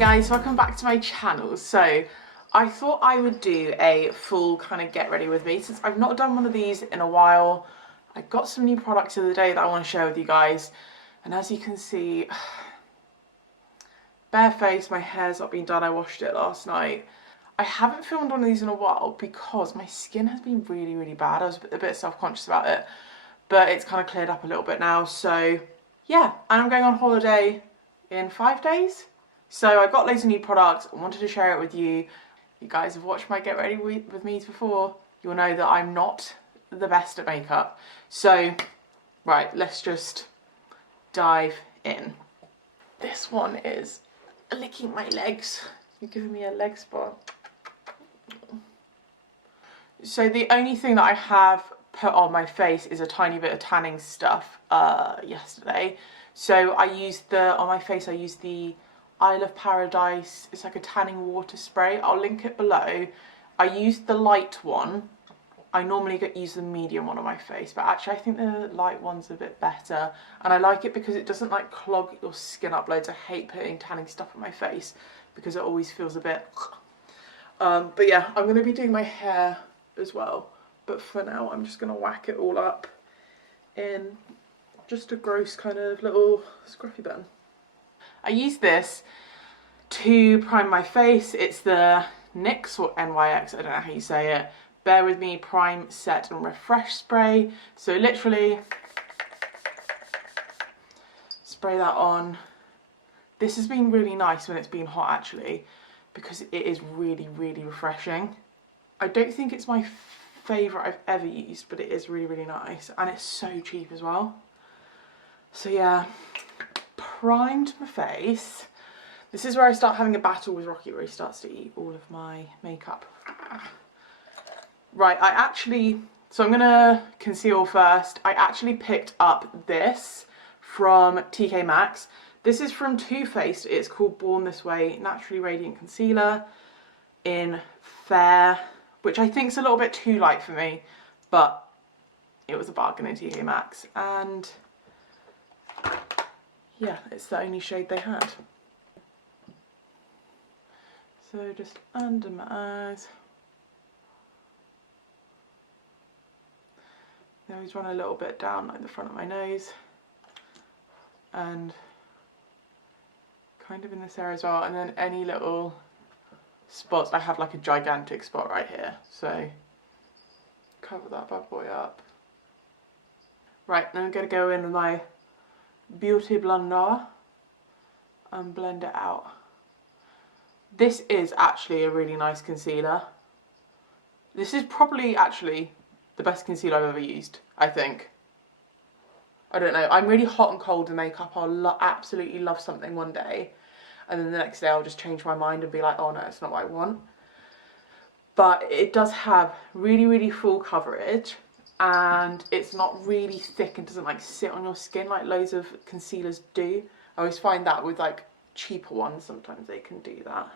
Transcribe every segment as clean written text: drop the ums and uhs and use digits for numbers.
guys, welcome back to my channel. So I thought I would do a full kind of get ready with me since I've not done one of these in a while. I got some new products the other day that I want to share with you guys, and as you can see, bare face, my hair's not been done. I washed it last night. I haven't filmed one of these in a while because my skin has been really bad. I was a bit self-conscious about it, but it's kind of cleared up a little bit now. So yeah, and I'm going on holiday in 5 days. So I got loads of new products. I wanted to share it with you. You guys have watched my get ready with me's before. You'll know that I'm not the best at makeup. So, right, let's just dive in. This one is licking my legs. You're giving me a leg spot. So the only thing that I have put on my face is a tiny bit of tanning stuff yesterday. So I used on my face I used the Isle of Paradise. It's like a tanning water spray. I'll link it below. I used the light one. I normally use the medium one on my face, but actually I think the light one's a bit better, and I like it because it doesn't like clog your skin up loads. I hate putting tanning stuff on my face because it always feels a bit but yeah, I'm going to be doing my hair as well, but for now I'm just going to whack it all up in just a gross kind of little scruffy bun. I use this to prime my face. It's the NYX or NYX, I don't know how you say it. Bear with me, prime, set and refresh spray. So literally spray that on. This has been really nice when it's been hot actually, because it is really refreshing. I don't think it's my favourite I've ever used, but it is really nice, and it's so cheap as well. So yeah, primed my face. This is where I start having a battle with Rocky, where he starts to eat all of my makeup. Right, so I'm gonna conceal first. I actually picked up this from TK Maxx. This is from Too Faced. It's called Born This Way Naturally Radiant Concealer in Fair, which I think is a little bit too light for me, but it was a bargain in TK Maxx, and yeah, it's the only shade they had. So just under my eyes. I always run a little bit down like the front of my nose, and kind of in this area as well, and then any little spots. I have like a gigantic spot right here, so cover that bad boy up. Right, then I'm going to go in with my Beauty Blender and blend it out. This is actually a really nice concealer. This is probably actually the best concealer I've ever used, I think. I don't know, I'm really hot and cold in makeup. I'll absolutely love something one day, and then the next day I'll just change my mind and be like, oh no, it's not what I want. But it does have really full coverage, and it's not really thick and doesn't like sit on your skin like loads of concealers do. I always find that with like cheaper ones, sometimes they can do that.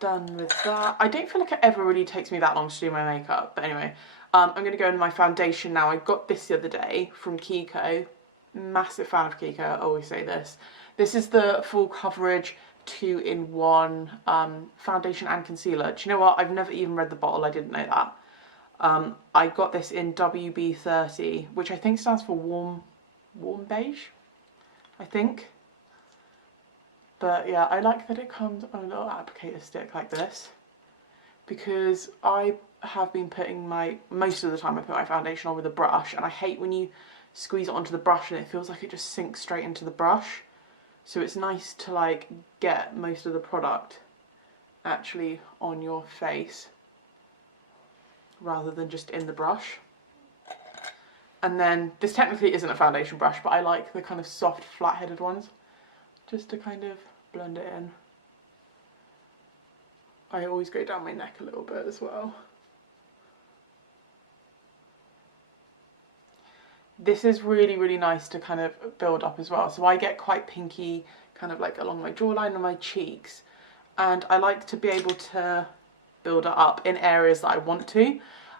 Done with that. I don't feel like it ever really takes me that long to do my makeup, but anyway, I'm going to go into my foundation now. I got this the other day from Kiko. Massive fan of Kiko, I always say this. This is the full coverage 2-in-1 foundation and concealer. Do you know what? I've never even read the bottle, I didn't know that. I got this in WB30, which I think stands for warm beige, I think. But yeah, I like that it comes on a little applicator stick like this, because I have been putting most of the time I put my foundation on with a brush, and I hate when you squeeze it onto the brush and it feels like it just sinks straight into the brush. So it's nice to like get most of the product actually on your face rather than just in the brush. And then this technically isn't a foundation brush, but I like the kind of soft flat-headed ones, just to kind of blend it in. I always go down my neck a little bit as well. This is really nice to kind of build up as well. So I get quite pinky kind of like along my jawline and my cheeks, and I like to be able to build it up in areas that I want to.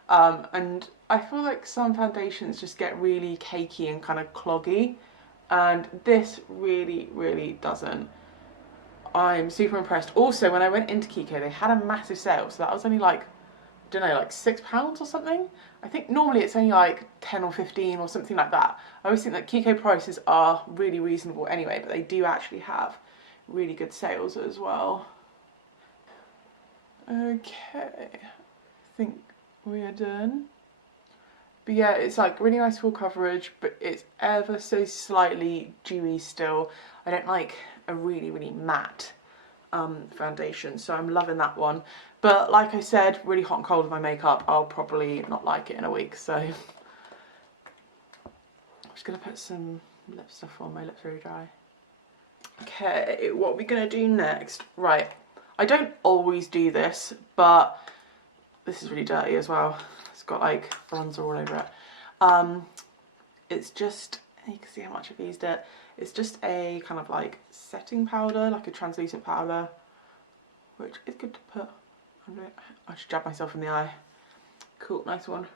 And I feel like some foundations just get really cakey and kind of cloggy, and this really doesn't. I'm super impressed. Also, when I went into Kiko, they had a massive sale, so that was only like, I don't know, like £6 or something. I think normally it's only like 10 or 15 or something like that. I always think that Kiko prices are really reasonable anyway, but they do actually have really good sales as well. Okay, I think we are done. But yeah, it's like really nice full coverage, but it's ever so slightly dewy still. I don't like a really, really matte foundation, so I'm loving that one. But like I said, really hot and cold with my makeup, I'll probably not like it in a week, so I'm just gonna put some lip stuff on. My lips are very dry. Okay, what are we gonna do next? Right, I don't always do this, but this is really dirty as well. It's got like bronzer all over it. It's just, you can see how much I've used it. It's just a kind of like setting powder, like a translucent powder, which is good to put under it. I should jab myself in the eye. Cool, nice one.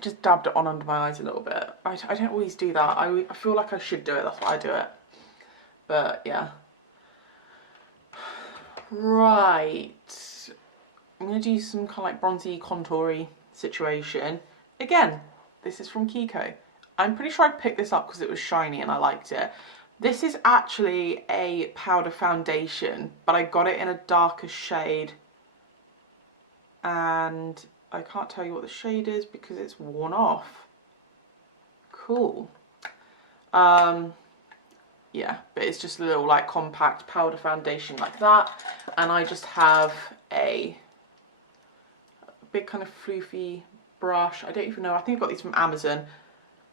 Just dabbed it on under my eyes a little bit. I don't always do that. I feel like I should do it, that's why I do it. But yeah. Right. I'm going to do some kind of like bronzy contoury situation. Again, this is from Kiko. I'm pretty sure I picked this up because it was shiny and I liked it. This is actually a powder foundation, but I got it in a darker shade. And I can't tell you what the shade is because it's worn off. Cool. Yeah, but it's just a little like compact powder foundation like that. And I just have a big kind of floofy brush. I don't even know, I think I got these from Amazon.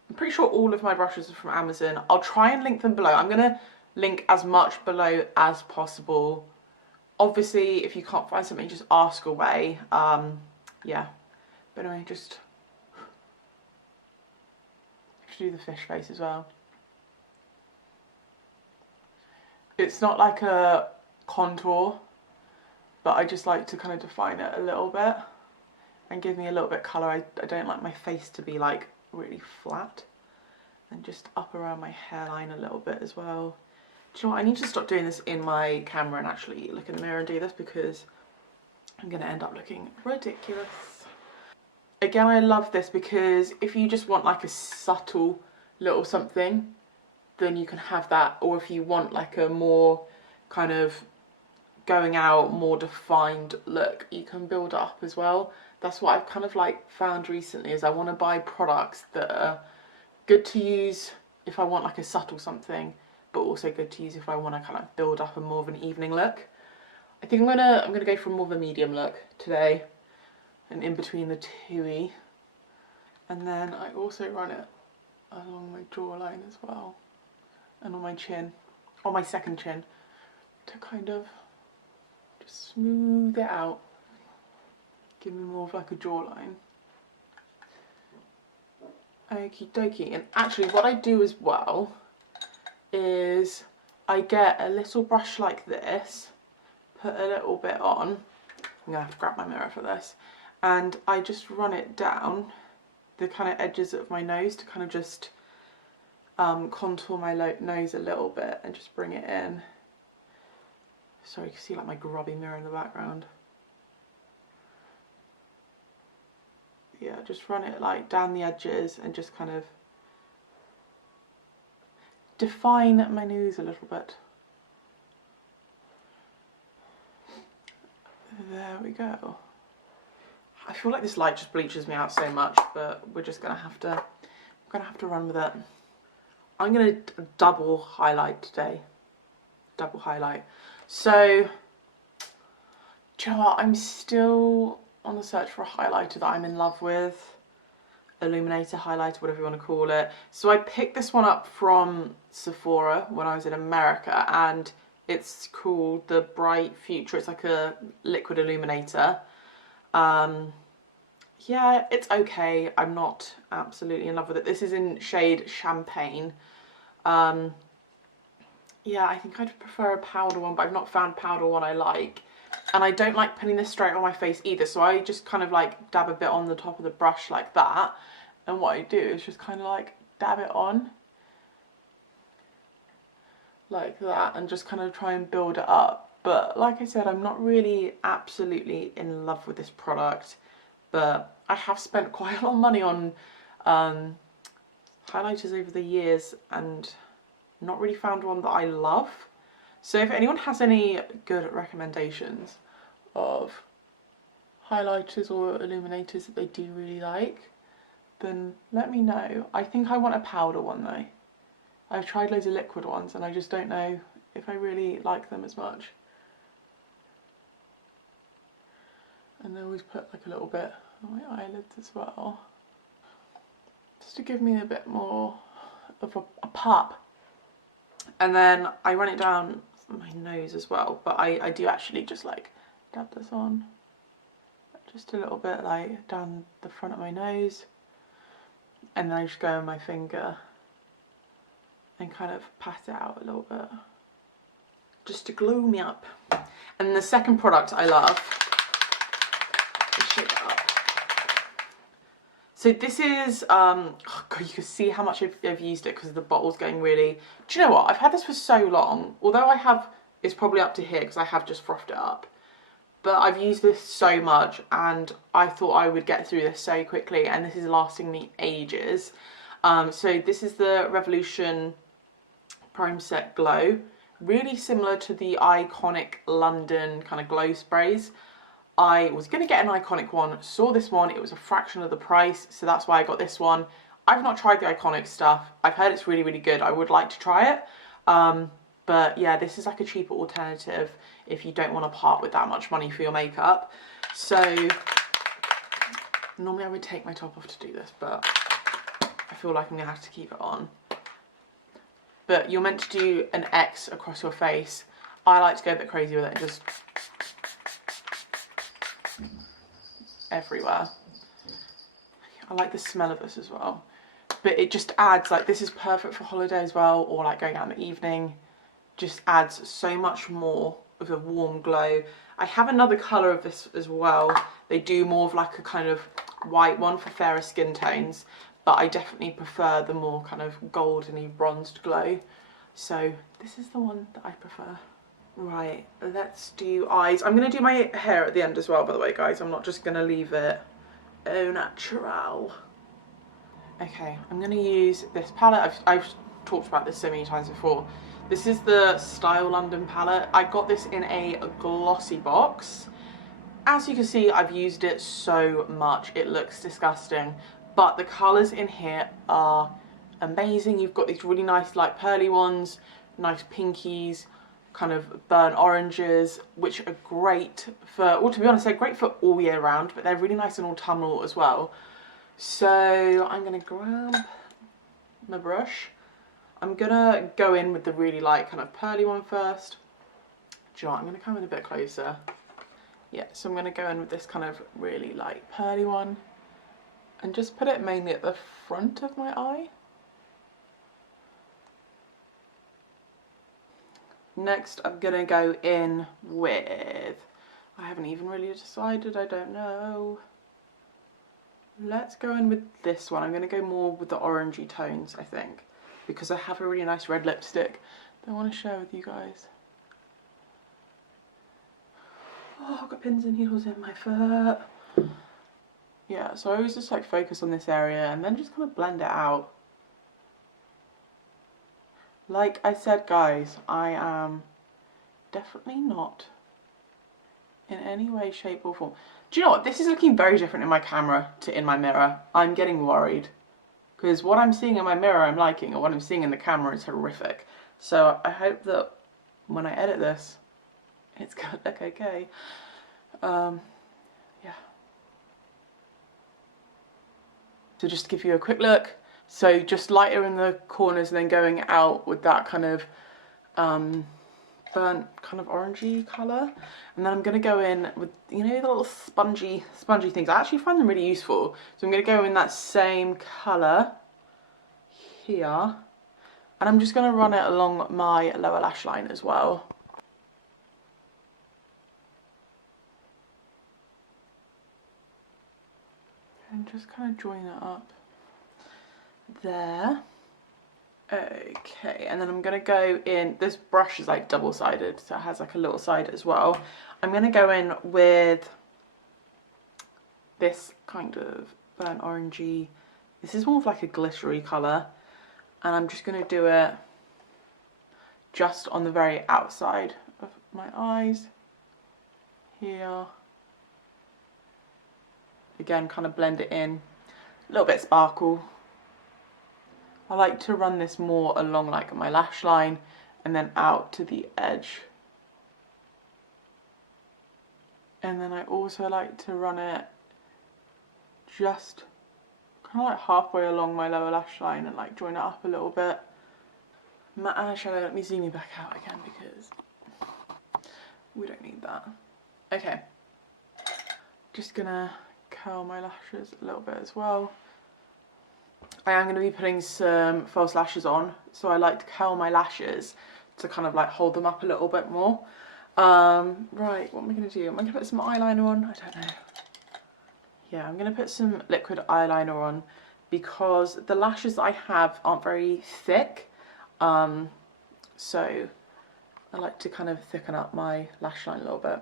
I'm pretty sure all of my brushes are from Amazon. I'll try and link them below. I'm gonna link as much below as possible. Obviously, if you can't find something, just ask away. Yeah, but anyway, just do the fish face as well. It's not like a contour, but I just like to kind of define it a little bit and give me a little bit colour. I don't like my face to be like really flat, and just up around my hairline a little bit as well. Do you know what, I need to stop doing this in my camera and actually look in the mirror and do this, because I'm going to end up looking ridiculous. Again, I love this because if you just want like a subtle little something, then you can have that. Or if you want like a more kind of going out, more defined look, you can build up as well. That's what I've kind of like found recently, is I want to buy products that are good to use if I want like a subtle something, but also good to use if I want to kind of build up a more of an evening look. I think I'm gonna go for more of a medium look today, and in between the two-y. And then I also run it along my jawline as well, and on my chin, on my second chin, to kind of just smooth it out, give me more of like a jawline. Okie dokie. And actually what I do as well is I get a little brush like this, put a little bit on, I'm gonna have to grab my mirror for this, and I just run it down the kind of edges of my nose to kind of just contour my nose a little bit and just bring it in. Sorry, you can see like my grubby mirror in the background. Yeah, just run it like down the edges and just kind of define my nose a little bit. There we go. I feel like this light just bleaches me out so much, but we're just gonna have to, run with it. I'm gonna double highlight today. Double highlight. So, do you know what? I'm still on the search for a highlighter that I'm in love with. Illuminator, highlighter, whatever you want to call it. So I picked this one up from Sephora when I was in America, and it's called the Bright Future. It's like a liquid illuminator. Yeah, it's okay. I'm not absolutely in love with it. This is in shade Champagne. Yeah, I think I'd prefer a powder one, but I've not found powder one I like. And I don't like putting this straight on my face either, so I just kind of like dab a bit on the top of the brush like that. And what I do is just kind of like dab it on like that and just kind of try and build it up. But like I said, I'm not really absolutely in love with this product, but I have spent quite a lot of money on highlighters over the years and not really found one that I love. So if anyone has any good recommendations of highlighters or illuminators that they do really like, then let me know. I think I want a powder one though. I've tried loads of liquid ones and I just don't know if I really like them as much. And I always put like a little bit on my eyelids as well, just to give me a bit more of a pop. And then I run it down my nose as well, but I do actually just like dab this on just a little bit like down the front of my nose, and then I just go in my finger and kind of pat it out a little bit just to glue me up. And the second product I love is Shake It Up. So this is, God, you can see how much I've used it because the bottle's going really, do you know what, I've had this for so long, although I have, it's probably up to here because I have just frothed it up, but I've used this so much and I thought I would get through this so quickly, and this is lasting me ages. So this is the Revolution Prime Set Glow, really similar to the iconic London kind of glow sprays. I was going to get an iconic one, saw this one, it was a fraction of the price, so that's why I got this one. I've not tried the iconic stuff. I've heard it's really, really good. I would like to try it. But yeah, this is like a cheaper alternative if you don't want to part with that much money for your makeup. So normally I would take my top off to do this, but I feel like I'm going to have to keep it on. But you're meant to do an X across your face. I like to go a bit crazy with it and just everywhere. I like the smell of this as well, but it just adds, like, this is perfect for holiday as well, or like going out in the evening. Just adds so much more of a warm glow. I have another colour of this as well. They do more of like a kind of white one for fairer skin tones, but I definitely prefer the more kind of goldeny bronzed glow. So this is the one that I prefer. Right, let's do eyes. I'm going to do my hair at the end as well, by the way, guys. I'm not just going to leave it au natural. Okay, I'm going to use this palette. I've talked about this so many times before. This is the Style London palette. I got this in a glossy box. As you can see, I've used it so much. It looks disgusting, but the colours in here are amazing. You've got these really nice like pearly ones, nice pinkies, kind of burnt oranges, which are great for, well, to be honest, they're great for all year round, but they're really nice and autumnal as well. So I'm gonna grab my brush. I'm gonna go in with the really light kind of pearly one first. Do you know what? I'm gonna come in a bit closer. Yeah, so I'm gonna go in with this kind of really light pearly one and just put it mainly at the front of my eye. Next, I'm gonna go in with, I haven't even really decided, I don't know. Let's go in with this one. I'm gonna go more with the orangey tones, I think, because I have a really nice red lipstick that I want to share with you guys. Oh, I've got pins and needles in my foot. Yeah, so I always just like focus on this area and then just kind of blend it out. Like I said, guys, I am definitely not in any way, shape or form. Do you know what? This is looking very different in my camera to in my mirror. I'm getting worried because what I'm seeing in my mirror I'm liking, and what I'm seeing in the camera is horrific. So I hope that when I edit this, it's gonna look okay. Yeah. So just to give you a quick look. So just lighter in the corners and then going out with that kind of burnt kind of orangey colour. And then I'm going to go in with, you know, the little spongy things. I actually find them really useful. So I'm going to go in that same colour here. And I'm just going to run it along my lower lash line as well. And just kind of join it up there. Okay, and then I'm going to go in, this brush is like double-sided, so it has like a little side as well. I'm going to go in with this kind of burnt orangey, this is more of like a glittery colour, and I'm just going to do it just on the very outside of my eyes, here. Again, kind of blend it in, a little bit sparkle. I like to run this more along like my lash line and then out to the edge. And then I also like to run it just kind of like halfway along my lower lash line and like join it up a little bit. Matte eyeshadow, let me zoom you back out again because we don't need that. Okay, just gonna curl my lashes a little bit as well. I am going to be putting some false lashes on, so I like to curl my lashes to kind of like hold them up a little bit more. Right, what am I going to do? Am I going to put some eyeliner on? I don't know. Yeah, I'm going to put some liquid eyeliner on because the lashes that I have aren't very thick. So I like to kind of thicken up my lash line a little bit.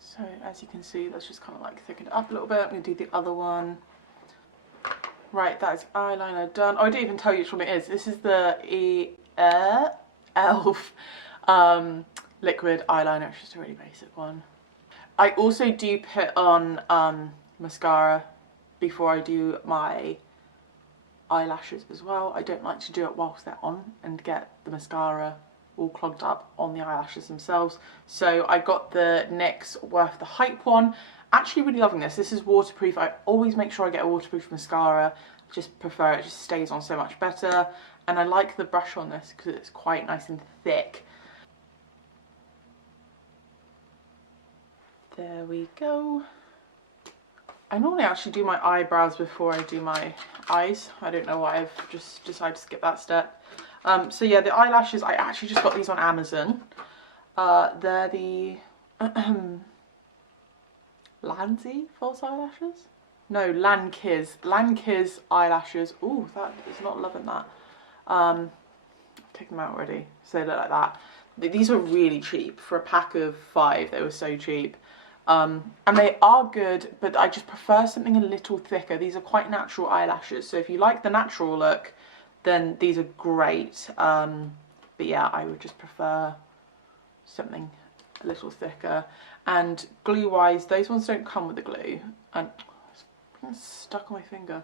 So as you can see, that's just kind of like thickened up a little bit. I'm going to do the other one. Right, that is eyeliner done. Oh, I didn't even tell you which one it is. This is the e.l.f. Liquid eyeliner. It's just a really basic one. I also do put on mascara before I do my eyelashes as well. I don't like to do it whilst they're on and get the mascara all clogged up on the eyelashes themselves. So I got the NYX Worth the Hype one. Actually really loving this. This is waterproof. I always make sure I get a waterproof mascara. Just prefer it, just stays on so much better. And I like the brush on this because it's quite nice and thick. There we go. I normally actually do my eyebrows before I do my eyes. I don't know why I've just decided to skip that step. So yeah, the eyelashes, I actually just got these on Amazon. They're the Lansy false eyelashes? No, Lankiz eyelashes. Ooh, that is not loving that. I've taken them out already, so they look like that. These were really cheap. For a pack of 5, they were so cheap. And they are good, but I just prefer something a little thicker. These are quite natural eyelashes, so if you like the natural look, then these are great. But yeah, I would just prefer something a little thicker. And glue wise, those ones don't come with the glue, and it's stuck on my finger.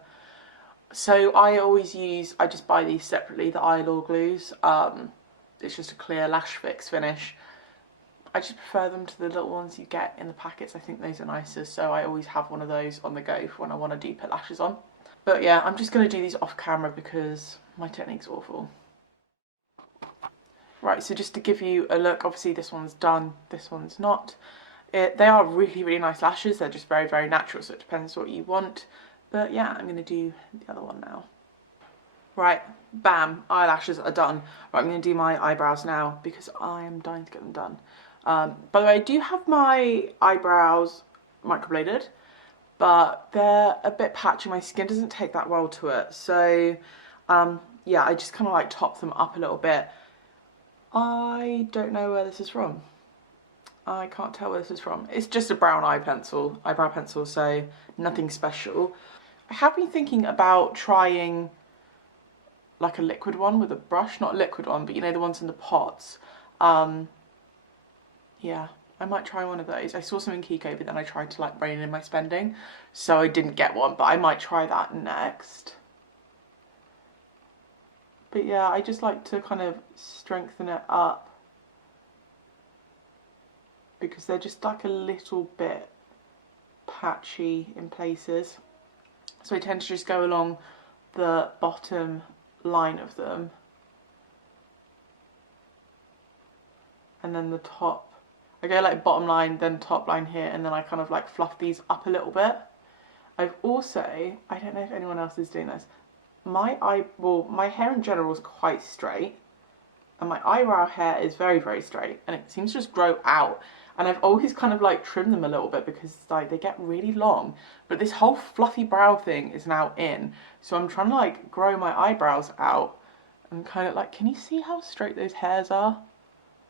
So I just buy these separately, the Eyelaw glues. It's just a clear lash fix finish. I just prefer them to the little ones you get in the packets. I think those are nicer, so I always have one of those on the go for when I want to do put lashes on. But yeah, I'm just going to do these off camera because my technique's awful. Right, so just to give you a look, obviously this one's done, this one's not. They are really, really nice lashes. They're just very, very natural, so it depends what you want. But yeah, I'm going to do the other one now. Right, bam, eyelashes are done. Right, I'm going to do my eyebrows now because I am dying to get them done. By the way, I do have my eyebrows microbladed, but they're a bit patchy. My skin doesn't take that well to it. So yeah, I just kind of like top them up a little bit. I don't know where this is from. I can't tell where this is from. It's just a brown eyebrow pencil, so nothing special. I have been thinking about trying like a liquid one with a brush, not a liquid one, but you know, the ones in the pots. Yeah, I might try one of those. I saw some in Kiko, but then I tried to like rein in my spending, so I didn't get one, but I might try that next. But yeah, I just like to kind of strengthen it up because they're just like a little bit patchy in places. So I tend to just go along the bottom line of them and then the top. I go like bottom line, then top line here, and then I kind of like fluff these up a little bit. I've also, I don't know if anyone else is doing this, my hair in general is quite straight, and my eyebrow hair is very, very straight, and it seems to just grow out. And I've always kind of like trimmed them a little bit because like they get really long, but this whole fluffy brow thing is now in. So I'm trying to like grow my eyebrows out and kind of like, can you see how straight those hairs are?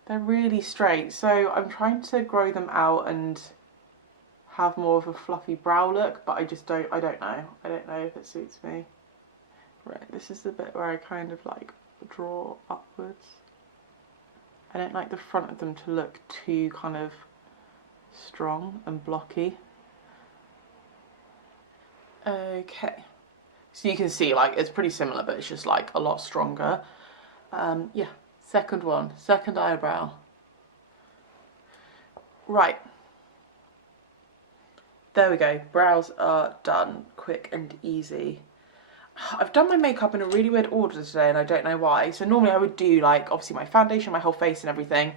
They're really straight. So I'm trying to grow them out and have more of a fluffy brow look, but I don't know. I don't know if it suits me. Right, this is the bit where I kind of like draw upwards. I don't like the front of them to look too kind of strong and blocky. Okay, so you can see like it's pretty similar, but it's just like a lot stronger. Yeah, second eyebrow. Right, there we go, brows are done, quick and easy. I've done my makeup in a really weird order today and I don't know why. So normally I would do like obviously my foundation, my whole face and everything,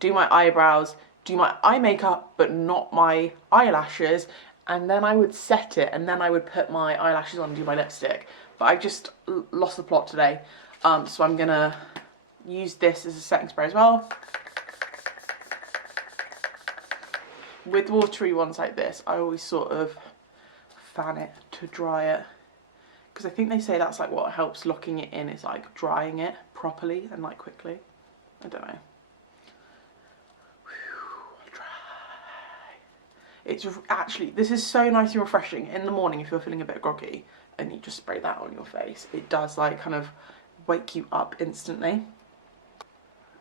do my eyebrows, do my eye makeup but not my eyelashes, and then I would set it and then I would put my eyelashes on and do my lipstick. But I just lost the plot today, so I'm gonna use this as a setting spray as well. With watery ones like this, I always sort of fan it to dry it, because I think they say that's like what helps locking it in, is like drying it properly and like quickly. I don't know. Dry. It's actually, this is so nice and refreshing in the morning if you're feeling a bit groggy and you just spray that on your face. It does like kind of wake you up instantly.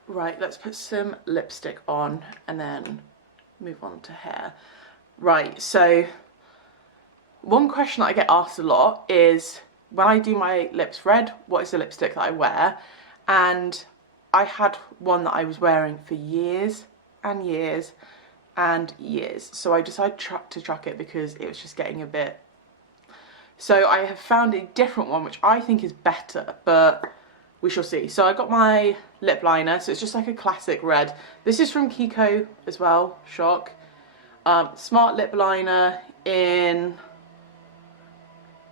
Right, let's put some lipstick on and then move on to hair. Right, so one question that I get asked a lot is, when I do my lips red, what is the lipstick that I wear? And I had one that I was wearing for years and years and years. So I decided to chuck it because it was just getting a bit... So I have found a different one, which I think is better, but we shall see. So I got my lip liner, so it's just like a classic red. This is from Kiko as well, shock. Smart lip liner in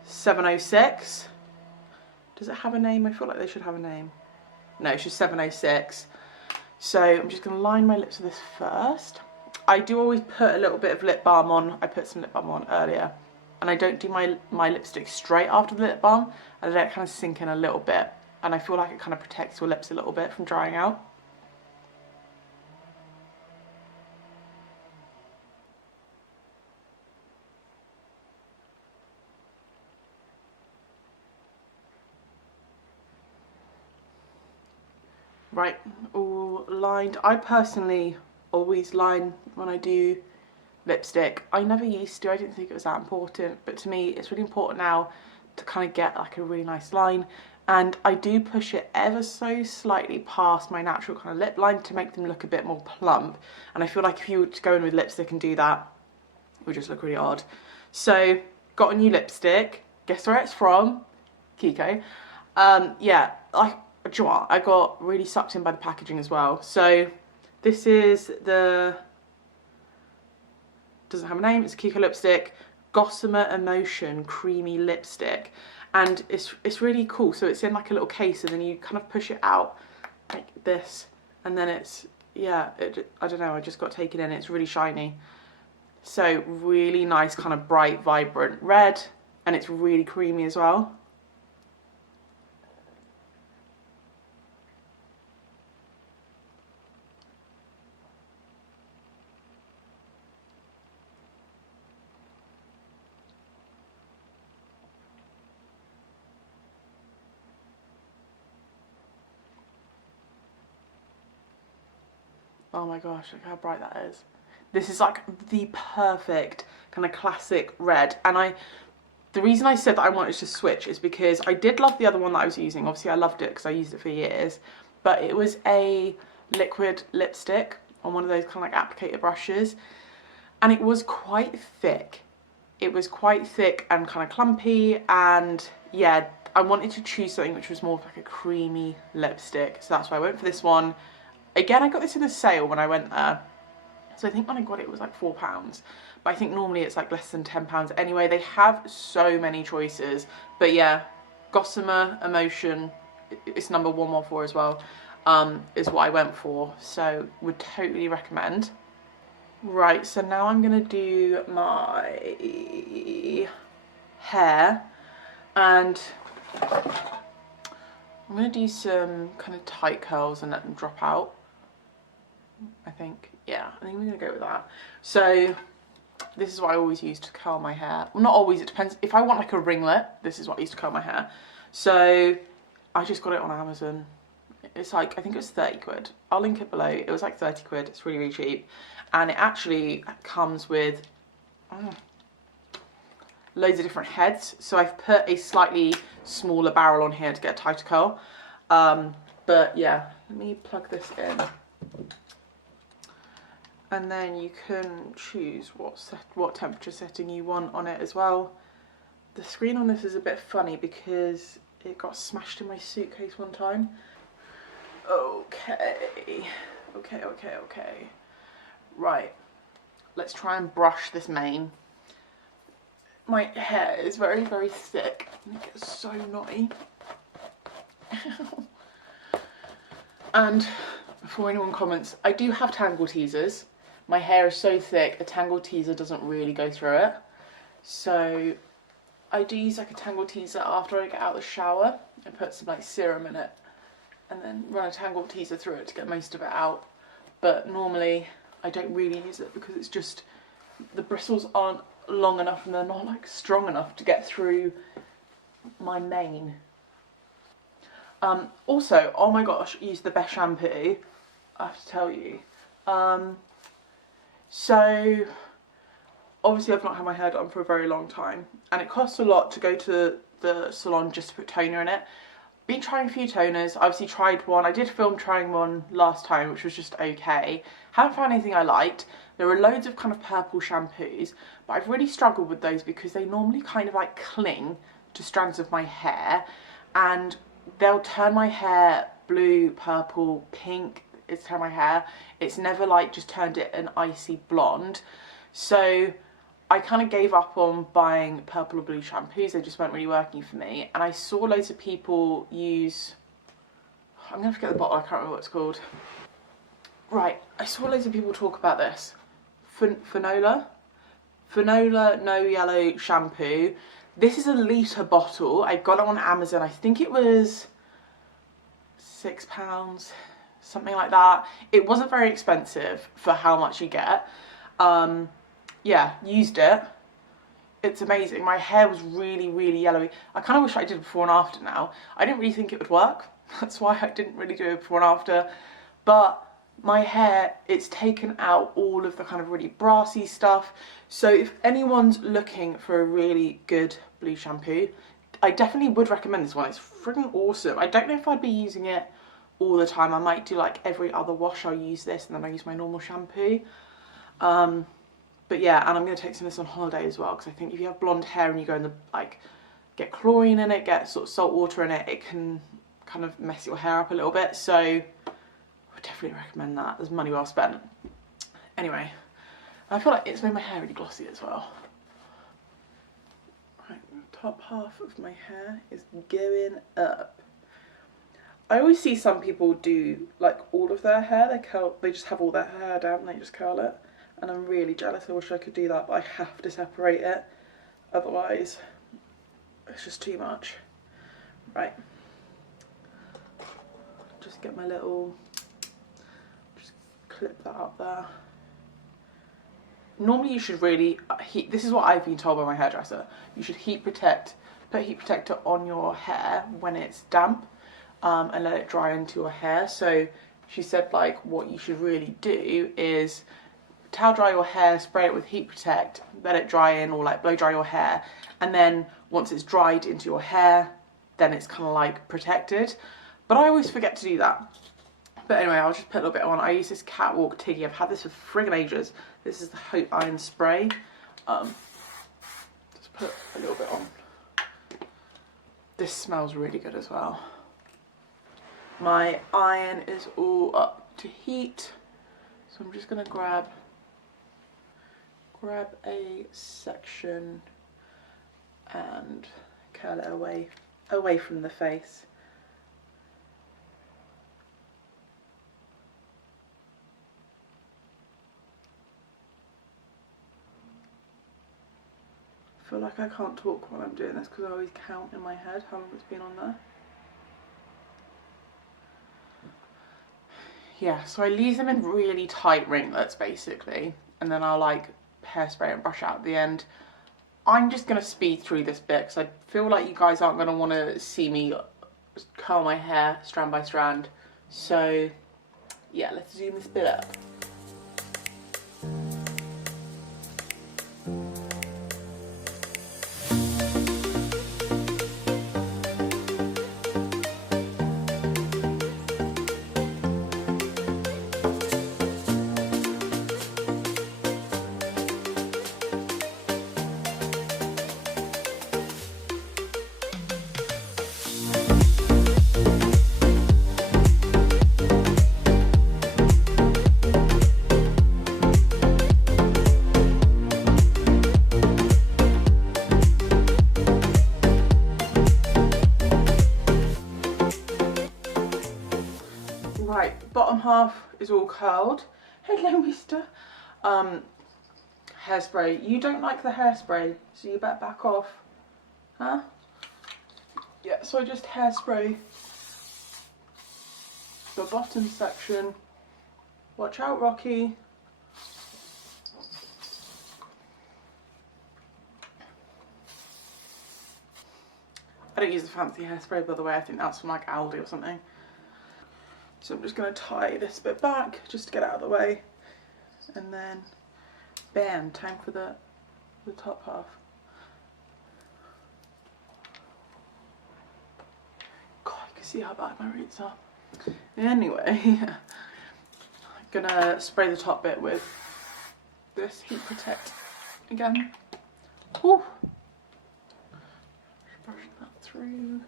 706. Does it have a name? I feel like they should have a name. No, it's just 706. So I'm just going to line my lips with this first. I do always put a little bit of lip balm on. I put some lip balm on earlier. And I don't do my lipstick straight after the lip balm. I let it kind of sink in a little bit. And I feel like it kind of protects your lips a little bit from drying out. Right, all lined. I personally always line when I do lipstick. I never used to, I didn't think it was that important, but to me it's really important now to kind of get like a really nice line, and I do push it ever so slightly past my natural kind of lip line to make them look a bit more plump, and I feel like if you were to go in with lipstick and do that, it would just look really odd. So got a new lipstick, guess where it's from? Kiko. Yeah, do you know what? I got really sucked in by the packaging as well. So this is the, doesn't have a name, it's a Kiko lipstick, Gossamer Emotion Creamy Lipstick. And it's really cool. So it's in like a little case and then you kind of push it out like this. And then it's, yeah, I don't know, I just got taken in. It's really shiny. So really nice kind of bright, vibrant red. And it's really creamy as well. Oh my gosh, look how bright that is. This is like the perfect kind of classic red. And the reason I said that I wanted to switch is because I did love the other one that I was using. Obviously I loved it because I used it for years. But it was a liquid lipstick on one of those kind of like applicator brushes. And it was quite thick. It was quite thick and kind of clumpy. And yeah, I wanted to choose something which was more of like a creamy lipstick. So that's why I went for this one. Again, I got this in a sale when I went there. So I think when I got it, it was like £4. But I think normally it's like less than £10 anyway. They have so many choices. But yeah, Gossamer Emotion, it's number 114 as well. is what I went for, so would totally recommend. Right, so now I'm gonna do my hair, and I'm gonna do some kind of tight curls and let them drop out. I think we're gonna go with that. So this is what I always use to curl my hair. Well, not always, it depends. If I want like a ringlet, this is what I use to curl my hair. So I just got it on Amazon. It's like, I think it was 30 quid. I'll link it below. It was like 30 quid. It's really, really cheap. And it actually comes with loads of different heads. So I've put a slightly smaller barrel on here to get a tighter curl. But yeah, let me plug this in. And then you can choose what temperature setting you want on it as well. The screen on this is a bit funny because it got smashed in my suitcase one time. Okay. Right, let's try and brush this mane. My hair is very, very thick and it gets so knotty. And before anyone comments, I do have tangle teasers. My hair is so thick, a tangle teaser doesn't really go through it. So I do use like a tangle teaser after I get out of the shower and put some like serum in it and then run a tangle teaser through it to get most of it out. But normally I don't really use it because it's just, the bristles aren't long enough and they're not like strong enough to get through my mane. Also, oh my gosh, I use the best shampoo, I have to tell you. So obviously I've not had my hair done for a very long time and it costs a lot to go to the salon just to put toner in it. Been trying a few toners, obviously tried one, I did film trying one last time which was just okay. Haven't found anything I liked. There are loads of kind of purple shampoos, but I've really struggled with those because they normally kind of like cling to strands of my hair and they'll turn my hair blue, purple, pink. It's turned my hair. It's never like just turned it an icy blonde. So I kind of gave up on buying purple or blue shampoos. They just weren't really working for me. And I saw loads of people use, I'm gonna forget the bottle, I can't remember what it's called. Right, I saw loads of people talk about this. Fanola No Yellow Shampoo. This is a litre bottle. I got it on Amazon. I think it was £6, something like that. It wasn't very expensive for how much you get. Yeah, used it. It's amazing. My hair was really, really yellowy. I kind of wish I did before and after now. I didn't really think it would work. That's why I didn't really do it before and after. But my hair, it's taken out all of the kind of really brassy stuff. So if anyone's looking for a really good blue shampoo, I definitely would recommend this one. It's freaking awesome. I don't know if I'd be using it all the time. I might do like every other wash I'll use this and then I use my normal shampoo. But yeah, and I'm going to take some of this on holiday as well because I think if you have blonde hair and you go in the, like, get chlorine in it, get sort of salt water in it, it can kind of mess your hair up a little bit. So I would definitely recommend that. There's money well spent. Anyway, I feel like it's made my hair really glossy as well. Right, top half of my hair is going up. I always see some people do like all of their hair, they just have all their hair down and they just curl it. And I'm really jealous. I wish I could do that, but I have to separate it. Otherwise, it's just too much. Right. Just get my little, just clip that up there. Normally you should really heat, this is what I've been told by my hairdresser. You should put heat protector on your hair when it's damp and let it dry into your hair. So she said like what you should really do is towel dry your hair, spray it with heat protect, let it dry in or like blow dry your hair, and then once it's dried into your hair then it's kind of like protected. But I always forget to do that. But anyway, I'll just put a little bit on. I use this Catwalk Tiggy. I've had this for friggin' ages. This is the Hope Iron Spray. Just put a little bit on. This smells really good as well. My iron is all up to heat, so I'm just gonna grab a section and curl it away from the face. feel like I can't talk while I'm doing this because I always count in my head how long it's been on there. Yeah, so I leave them in really tight ringlets basically, and then I'll like hairspray and brush out at the end. I'm just going to speed through this bit because I feel like you guys aren't going to want to see me curl my hair strand by strand. So yeah, let's zoom this bit up. Right, bottom half is all curled. Hello, mister. Hairspray. You don't like the hairspray, so you better back off. Huh? Yeah, so I just hairspray the bottom section. Watch out, Rocky. I don't use the fancy hairspray, by the way. I think that's from like Aldi or something. So I'm just going to tie this bit back just to get it out of the way, and then bam, time for the top half. God, you can see how bad my roots are. Anyway, I'm gonna spray the top bit with this Heat Protect again. Whew. Just brush that through.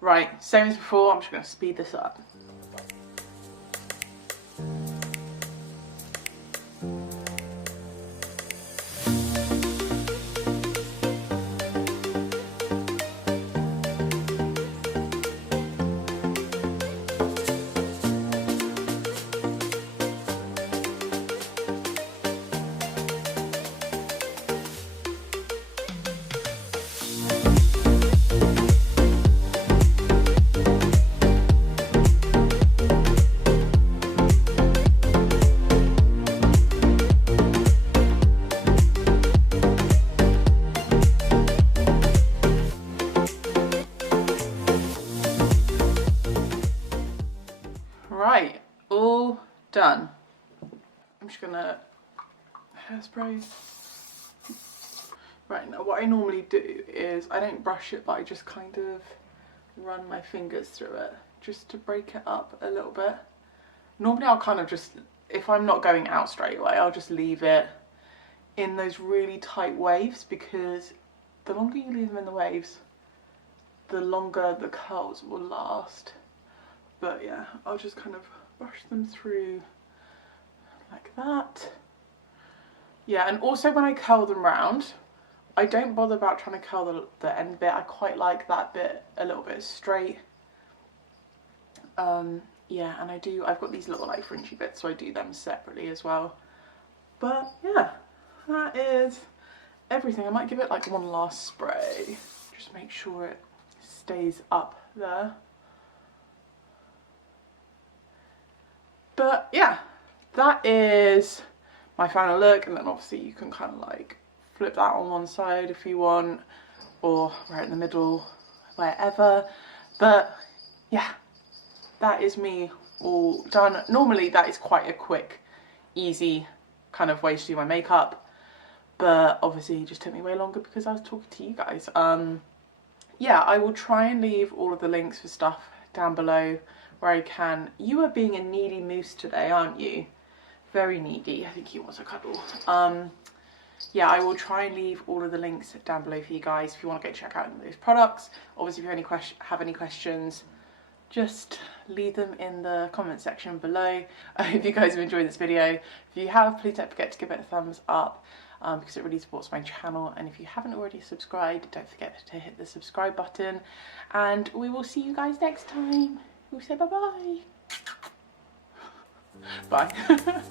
Right, same as before, I'm just going to speed this up. Right, all done. I'm just gonna hairspray. Right, now what I normally do is I don't brush it, but I just kind of run my fingers through it just to break it up a little bit. Normally I'll kind of just, if I'm not going out straight away, I'll just leave it in those really tight waves, because the longer you leave them in the waves, the longer the curls will last. But yeah, I'll just kind of brush them through like that. Yeah, and also when I curl them round, I don't bother about trying to curl the end bit. I quite like that bit a little bit straight. Yeah, and I've got these little like fringy bits, so I do them separately as well. But yeah, that is everything. I might give it like one last spray. Just make sure it stays up there. But yeah, that is my final look, and then obviously you can kind of like flip that on one side if you want, or right in the middle, wherever. But yeah, that is me all done. Normally that is quite a quick, easy kind of way to do my makeup, but obviously it just took me way longer because I was talking to you guys. Yeah, I will try and leave all of the links for stuff down below where I can. You are being a needy moose today, aren't you? Very needy. I think he wants a cuddle. Yeah, I will try and leave all of the links down below for you guys if you want to go check out those products. Obviously, if you have any questions, just leave them in the comment section below. I hope you guys have enjoyed this video. If you have, please don't forget to give it a thumbs up, because it really supports my channel. And if you haven't already subscribed, don't forget to hit the subscribe button. And we will see you guys next time. We'll say bye-bye. Bye.